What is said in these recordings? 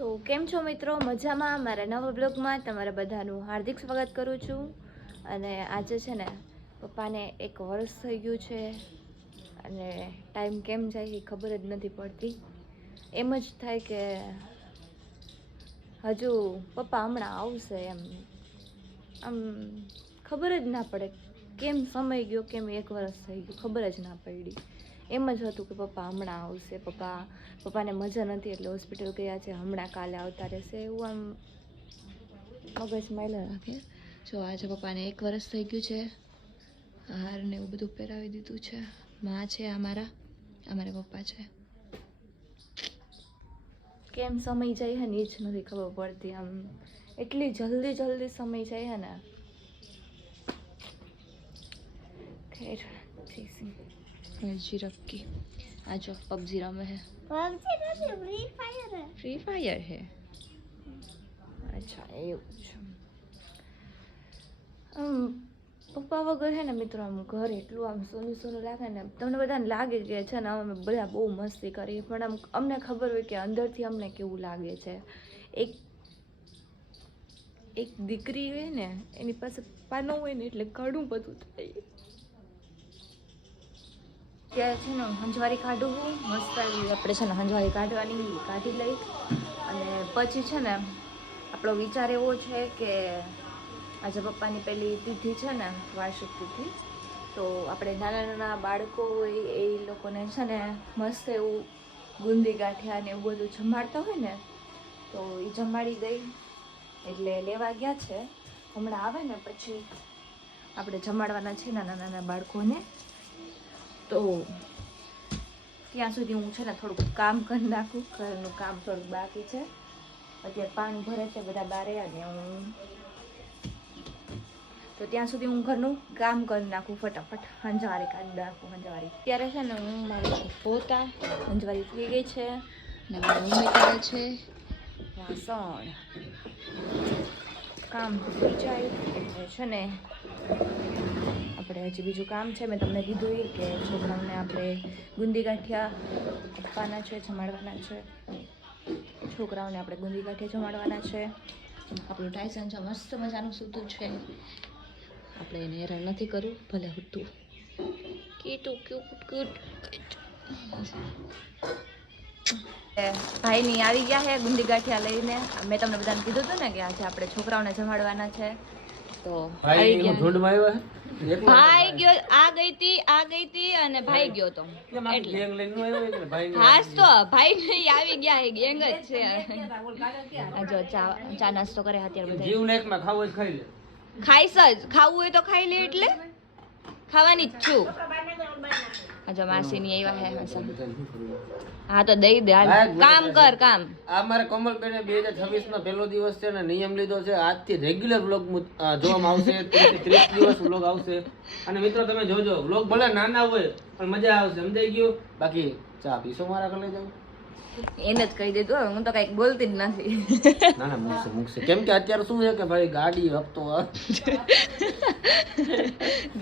તો કેમ છો મિત્રો? મજામાં? મારા નવા બ્લોગમાં તમારા બધાનું હાર્દિક સ્વાગત કરું છું. અને આજે છે ને પપ્પાને 1 વર્ષ થઈ ગયું છે અને ટાઈમ કેમ જાય એ ખબર જ નથી પડતી. એમ જ થાય કે હજુ પપ્પા હમણાં આવશે એમ, આમ ખબર જ ના પડે કેમ સમય ગયો, કેમ 1 વર્ષ થઈ ગયું ખબર જ ના પડી. એમ જ હતું કે પપ્પા હમણાં આવશે, પપ્પાને મજા નથી એટલે હોસ્પિટલ ગયા છે, હમણાં કાલે આવતા રહેશે, એવું આમ મગજમાં રાખે. જો આજે પપ્પાને 1 વર્ષ થઈ ગયું છે, હાર ને એવું બધું પહેરાવી દીધું છે. માં છે અમારા પપ્પા છે. કેમ સમય જાય હે ને એ જ નથી ખબર પડતી. આમ એટલી જલ્દી સમય જાય હે ને. खैर जी रखी आज पबजी रमे है। फ्री फायर है। अच्छा એવું છે. પપ્પા વગર હે ને મિત્રો આમ ઘર એટલું આમ સોનું લાગે ને. તમને બધાને લાગે કે છે ને અમે બધા બહુ મસ્તી કરીએ, પણ આમ અમને ખબર હોય કે અંદરથી અમને કેવું લાગે છે. એક દીકરી હોય ને એની પાસે પપ્પા ન હોય ને એટલે ઘણું બધું થાય. ત્યાં છે ને હંજવારી કાઢું મસ્ત આવી, આપણે છે ને હંજવારી કાઢવાની કાઢી લઈ. અને પછી છે ને આપણો વિચાર એવો છે કે આજે પપ્પાની પેલી તિથિ છે ને, વાર્ષિક તિથિ, તો આપણે નાના બાળકો હોય એ લોકોને છે ને મસ્ત એવું ગુંદી ગાંઠિયા ને એવું બધું જમાડતા હોય ને, તો એ જમાડી દઈ. એટલે લેવા ગયા છે, હમણાં આવે ને પછી આપણે જમાડવાના છે નાના બાળકોને. તો ત્યાં સુધી હું છે ને થોડુંક કામ કરી નાખું, ઘરનું કામ થોડુંક બાકી છે. અત્યારે પાણી ભરે છે બધા બારે, અને તો ત્યાં સુધી હું ઘરનું કામ કરી નાખું ફટાફટ, હંજવારી કાઢી નાખું. અત્યારે છે ને હું મારી પોતા હંજવારી થઈ ગઈ છે ને મારી મમ્મી કરે છે વાસણ. કામ થઈ જાય એટલે છે ને આપણે હજી બીજું કામ છે. મેં તમને કીધું કે છોકરાઓને આપણે ગુંદી ગાંઠિયા આપવાના છે, જમાડવાના છે. છોકરાઓને આપણે ગુંદી ગાંઠિયા જમાડવાના છે. આપણું ટાઈસન છે મસ્ત મજાનું સૂતું છે, આપણે એને હેરાન નથી કરવું, ભલે હતું ક્યુટ. ભાઈ ની આવી ગયા છે ગુંદી ગાંઠિયા લઈને. મેં તમને બધાને કીધું હતું ને કે આજે આપણે છોકરાઓને જમાડવાના છે, તો આવી ગયા. ભાઈ ગયો, આ ગઈ હતી અને ભાઈ ગયો તો હાસ તો ભાઈ નહીં આવી ગયા, એ ગેંગ જ છે. જો ચા નાસ્તો કરે અત્યારે બધા. જીવ નેક માં ખાવું જ ખાઈ લે, ખાઈશ જ, ખાવું હોય તો ખાઈ લે, એટલે ખાવાની જ છું. જો માસી ની આવ્યા હે. હા તો દઈ દે, કામ કર કામ. આ મારે કોમલબેન 2026 નો પહેલો દિવસ છે ને, નિયમ લીધો છે આજથી રેગ્યુલર વ્લોગ જોવામાં આવશે. 30 દિવસ વ્લોગ આવશે. અને મિત્રો તમે જોજો, વ્લોગ ભલે નાના હોય પણ મજા આવશે, સમજાઈ ગયું? બાકી ચા પીશો મારા ઘરે જાવ? એને જ કહી દીધું, હું તો કઈક બોલતી જ નથી. ના મૂકશે કેમ કે અત્યારે શું છે કે ભાઈ ગાડી હપ્તો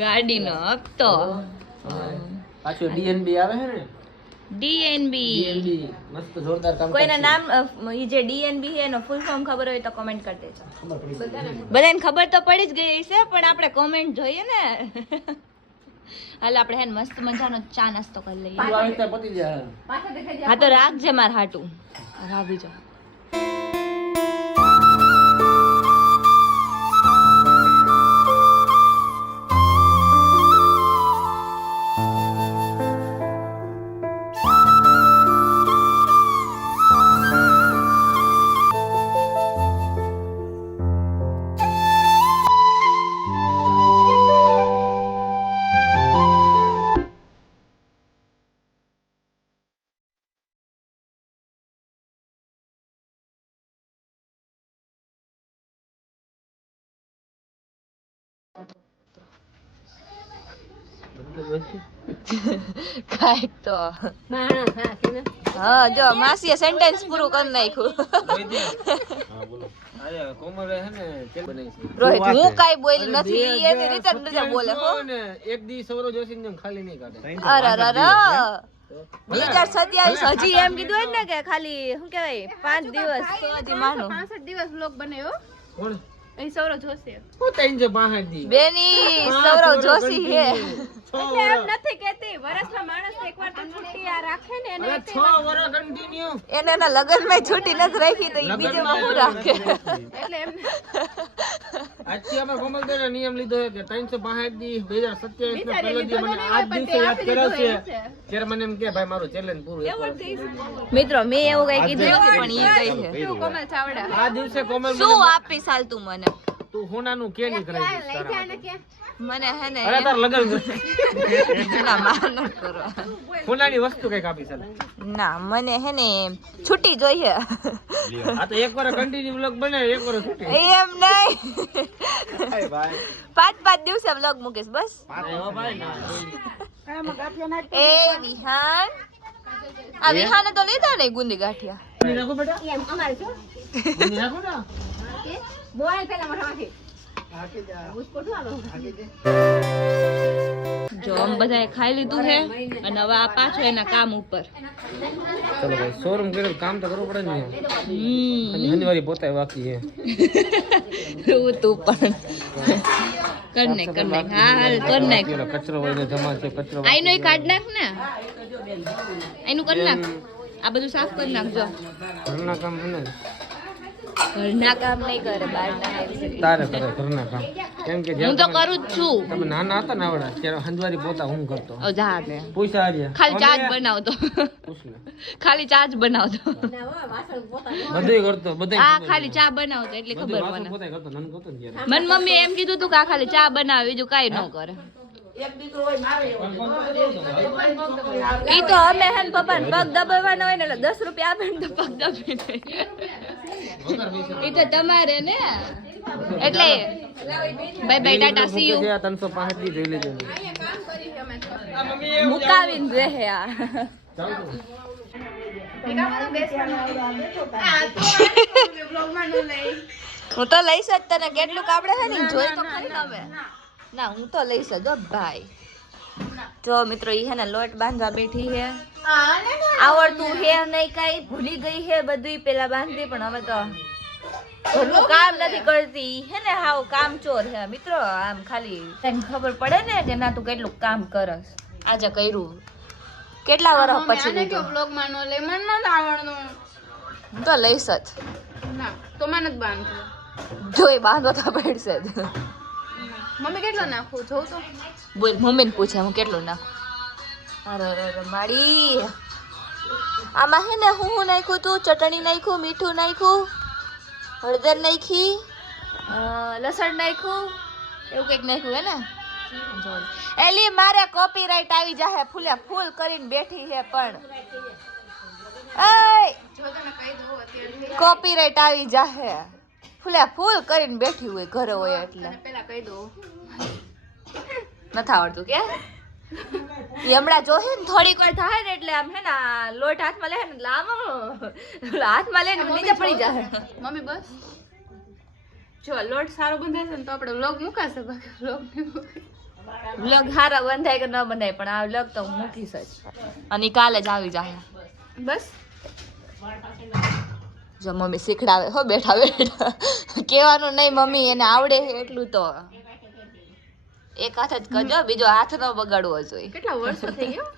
ગાડીનો હપ્તો પાછું ડીએનબી આવે છે ને, ડીએનબી મસ્ત જોરદાર કામ. કોઈના નામ ઈ જે ડીએનબી છે એનો ફૂલ ફોર્મ ખબર હોય તો કમેન્ટ કરી દેજો. બધાને ખબર તો પડી જ ગઈ છે, પણ આપણે કોમેન્ટ જોઈએ ને. હાલ આપણે હે મસ્ત મજાનો ચા નાસ્તો કરી લઈએ. હા તો રાખજે માર હાટું, ભાભી જો. કાંઈક તો હા જો માસીએ સેન્ટેન્સ પૂરું કરી નાખ્યું રોહિત હું કાઈ બોલી નથી ઈ એની રીતે જ બોલે હો એક દી સૌરવ જોશી જેમ ખાલી નહીં કાઢે અરે 2027 હજી એમ કીધું હોય ને કે ખાલી શું કહેવાય 5 દિવસ તો હજી માનો 65 દિવસ વ્લોગ બનાવ્યો કોણ અહીં સૌરવ જોશી હું તૈન જે 65 દી બેની સૌરવ જોશી હે એટલે એમ નથી કહેતી વર્ષમાં માણસ એકવાર તો છૂટી આ રાખે ને એને 6 વર્ષ કન્ટિન્યુ એને એના લગનમાં છૂટી નથી રાખી તો ઈ બીજેમાં શું રાખે એટલે એમ આજથી અમે કોમલબેન નિયમ લીધો છે કે 365 દી 2027 ના પહેલો દી મને આજ દિવસે યાદ કરાવશે ત્યારે મને એમ કે ભાઈ મારું ચેલેન્જ પૂરું એક વર્ષ મિત્રો મેં એવું કઈ કીધું નથી પણ ઈ કઈ છે કોમલ ચાવડા આ દિવસે કોમલ શું આપી સાલ તું મને તું હોનાનું કે નહીં કરાવી લઈ જાય ને કે મને હે ને અરે તાર લગન ના માન કરો હોનાની વસ્તુ કઈક આપી ચાલ ના મને હે ને છૂટી જોઈએ આ તો એક વાર કન્ટિન્યુ વ્લોગ બને એક વાર છૂટી એમ નહીં ભાઈ 5 દિવસે વ્લોગ મૂકીશ બસ ભાઈ ના એ વિહાન આ વિહાને તો લીધા ને ગુંદી ગાંઠિયા રાખો બેટા એમ અમારે છો રાખો ના કે બોલ પેલા મોઢામાંથી જો આમ બધાએ ખાઈ લીધું છે અને હવે આ પાછો એના કામ ઉપર ચલો ભાઈ શોરૂમ કરે કામ તો કરવું પડે ને હંજવારી પોતાય બાકી છે તું પણ કર નાખ હા હાલ કર નાખ કચરો હોય જમા છે કચરો આઈનો કાઢ નાખ ને આઈનું કર નાખ આ બધું સાફ કરી નાખજો ઘરના કામ ને ઘરના કામ નહીં કરે બહારના તારે કરે ઘરના કામ કેમ કે હું તો કરું જ છું તમે નાના હતા ને આવડા ત્યારે હંજવારી પોતા હું કરતો ઓ જા ને પૂછા આર્યા ખાલી ચા જ બનાવતો પૂછ ને ખાલી ચા જ બનાવતો બધુંય કરતો બધાય આ ખાલી ચા બનાવતો એટલે ખબર મને પોતાય કરતો નન કરતો ને ત્યારે મન મમ્મી એમ કીધું તું કે આ ખાલી ચા બનાવે બીજું કાઈ ન કરે ઈ તો અમે હે ને પપ્પા પગ દબાવવાનો હોય ને એટલે 10 રૂપિયા આપે ને તો પગ દબી દે ઈ તો તમારે ને એટલે bye bye Tata C you 365 દી જોઈ લેજો મુકાવીને રહે આ હું તો લઈશ જ તને કેટલું કાપડે છે ને જોઈ તો ખરી તમે ના હું તો લઈશ જ ભાઈ જો મિત્રો ઈ હે ને લોટ બાંધવા બેઠી હે આવડતું હે નહીં કઈ ભૂલી ગઈ હે બધું પેલા બાંધતી પણ હવે તો ઘરનું કામ નથી કરતી હે ને હાવ કામચોર હે મિત્રો આમ ખાલી તને ખબર પડે ને કે ના તું કેટલું કામ કરસ આજે કર્યું કેટલા વર્ષ પછી લીધું વ્લોગ માં નો લે મને નથી આવડતું હું તો લઈશ જ ના તો મને જ બાંધવું જોઈ બાંધો તો પડશે જ મમ્મી કેટલો નાખું જોઉં તો બોલ મમ્મીને પૂછે હું કેટલું નાખું અરે માડી આમાં હે ને હું નાખ્યું તું ચટણી નાખ્યું મીઠું નાખ્યું હળદર નાખી લસણ નાખ્યું એવું કંઈક નાખ્યું હે ને એલી મારે કોપીરાઈટ આવી જાહે ફૂલે ફૂલ કરીને બેઠી હે પણ એય જો તને કહી દઉં અત્યારે કોપીરાઈટ આવી જાહે ફૂલે ફૂલ કરીને બેઠી હોય ઘરે હોય એટલે પેલા કહી દઉં નથી આવડતું કે ઈ હમણાં જોહે ને થોડીક વાર થાય ને એટલે આમ હે ને આ લોટ હાથમાં લે ને એટલે આમ હાથમાં લઈને નીચે પડી જાય મમ્મી બસ જો લોટ સારો બંધાશે ને તો આપણે વ્લોગ મુકાશે બાકી વ્લોગ નહીં વ્લોગ હારા બંધાય કે ન બંધાય પણ આ વ્લોગ તો હું મૂકીશ જ અને ઈ કાલે જ આવી જાય બસ જો મમ્મી શીખડાવે હો બેઠા બેઠા કહેવાનું નહીં મમ્મી એને આવડે છે એટલું તો એક હાથ જ કરજો બીજો હાથ ન બગાડવો જોઈએ કેટલા વર્ષો થઈ ગયો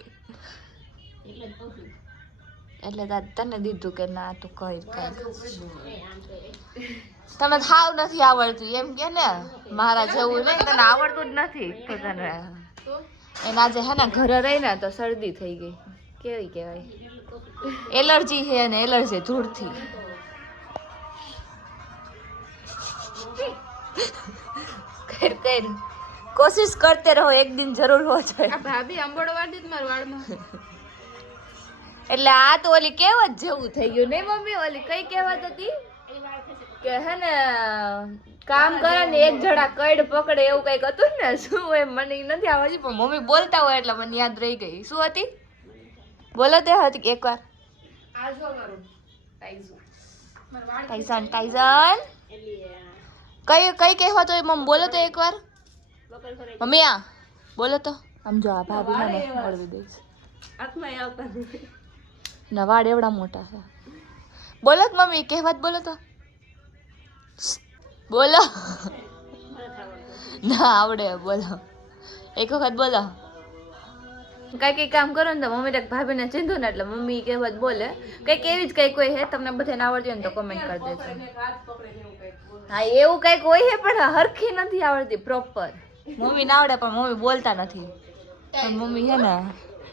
એટલે તને દીધું કે ના તું કઈ તને થાવ નથી આવડતું એમ કે ને મારા જેવું નહીં તને આવડતું જ નથી તો તને એના જે હે ને ઘરે રહી ને તો શરદી થઈ ગઈ કેવી કહેવાય એલર્જી છે ને એલર્જી ધૂળથી કર કોશિશ કરતે રહો એક દિન જરૂર હો જાય આ ભાભી આંબોડો વાળી દીધ મારા વાળમાં એટલે આ તો ઓલી કહેવત જેવું થઈ ગયું નહીં મમ્મી ઓલી કઈ કહેવત હતી કે હે ને કામ કરે ને એક જણા કઈડ પકડે એવું કઈક હતું ને શું હોય મને ઈ નથી આવડતી પણ મમ્મી બોલતા હોય એટલે મને યાદ રહી ગઈ શું હતી બોલો તે હતી એકવાર ટાઈસન ટાઈસન કઈ કઈ કહેવા તો મમ્મી બોલો તો એકવાર મમ્મી આ બોલો તો આમ જો આ ભાભી મને મળવી દઈશ ના વાળ એવડા મોટા છે બોલો તો મમ્મી કહેવત બોલો તો બોલો ના આવડે બોલો એક વખત બોલો કઈ કામ કરો ને તો મમ્મી તક ભાભીને ચીંધું ને એટલે મમ્મી કહેવત બોલે કઈક એવી જ કઈક હોય હે તમને બધાને આવડતી હોય ને તો કમેન્ટ કરી દેજો હા એવું કઈક હોય હે પણ હરખી નથી આવડતી પ્રોપર મમ્મી ને આવડે પણ મમ્મી બોલતા નથી પણ મમ્મી હે ને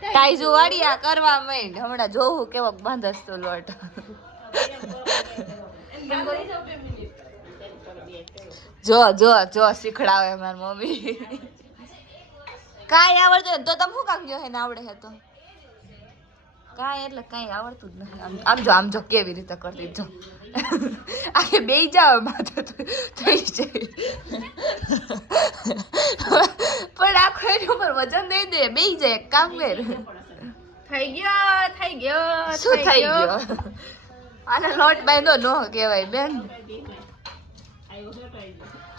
ટાઈઝુ વાળિયા કરવા માંડ હમણાં જોવું કેવો બાંધસ તો લોટ જો જો જો શીખડાવે મારી મમ્મી કાંઈ આવડતું હોય તો તમે શું કામ ગયો હે ને આવડે હે તો કાંઈ એટલે કાંઈ આવડતું જ નથી આમ જો કેવી રીતે કરતી જો આ બે જાવ માથે થઈ જાય પણ આખો એની ઉપર વજન દઈ દે બે જાય એક કામ કર થઈ ગયો શું થઈ ગયો આને લોટ બાંધો નો કહેવાય બેન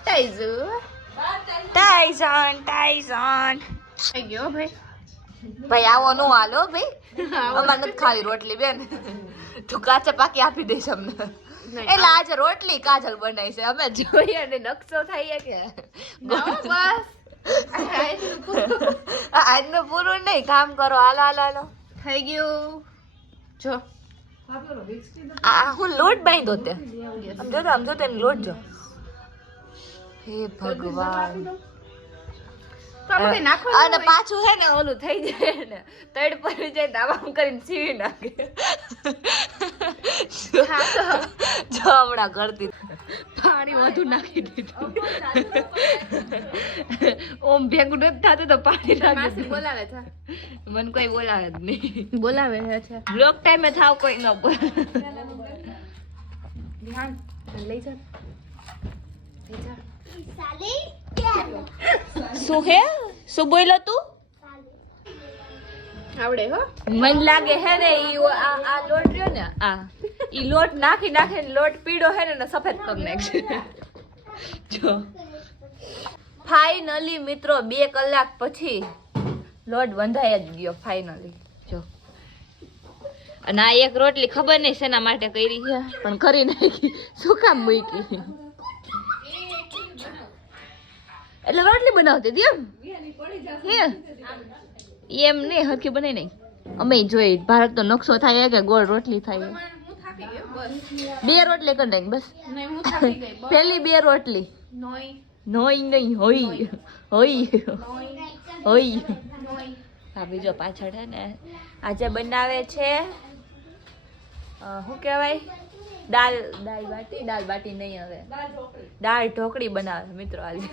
ટાઈઝુ ટાઈસન ટાઈસન થઈ ગયો ભાઈ ભાઈ આવો નો હાલો ભાઈ અમારે નથી ખાલી રોટલી બેન તું કાચા પાકી આપી દઈશ અમને એટલે આજે રોટલી કાજલ બનાવી છે અમે જોઈએ ને નકશો થાય કે બસ આજનું પૂરું નહીં કામ કરો હાલો હાલો હાલો થઈ ગયું જો આ હું લોટ બાંધો તે આમ જો તેને લોટ જો હે ભગવાન અને પાછું હે ને ઓલું થઈ જાય ને તડ પડી જાય તો આમ કરીને સીવી નાખે જો હમણાં કરતી પાણી વધુ નાખી દીધું ઓમ ભેગું નથી થતું તો પાણી નાખી બોલાવે છે મને કોઈ બોલાવે જ નહીં બોલાવે છે બ્લોક ટાઈમે થાવ કોઈ ન બોલે લઈ જા શું હે શું બોલ્યો તું આવડે હો મને લાગે હે ને ઈ આ લોટ રહ્યો ને આ ઈ લોટ નાખી ને લોટ પીળો હે ને સફેદ કરી નાખશે જો ફાઇનલી મિત્રો 2 કલાક પછી લોટ બંધાઈ જ ગયો ફાઇનલી જો અને આ એક રોટલી ખબર નહીં શેના માટે કરી છે પણ કરી નાખી શું કામ મૂકી એટલે રોટલી બનાવતી હતી એમ એમ નહીં હરખી બને નહીં અમે જોઈ ભારત તો નકશો થાય કે ગોળ રોટલી થાય 2 રોટલી કરી નાખી બસ પેલી 2 રોટલી નોઈ નહીં હોય ભાભી જો પાછળ હે ને આજે બનાવે છે શું કહેવાય દાલ બાટી નહીં હવે દાળ ઢોકળી બનાવે મિત્રો આજે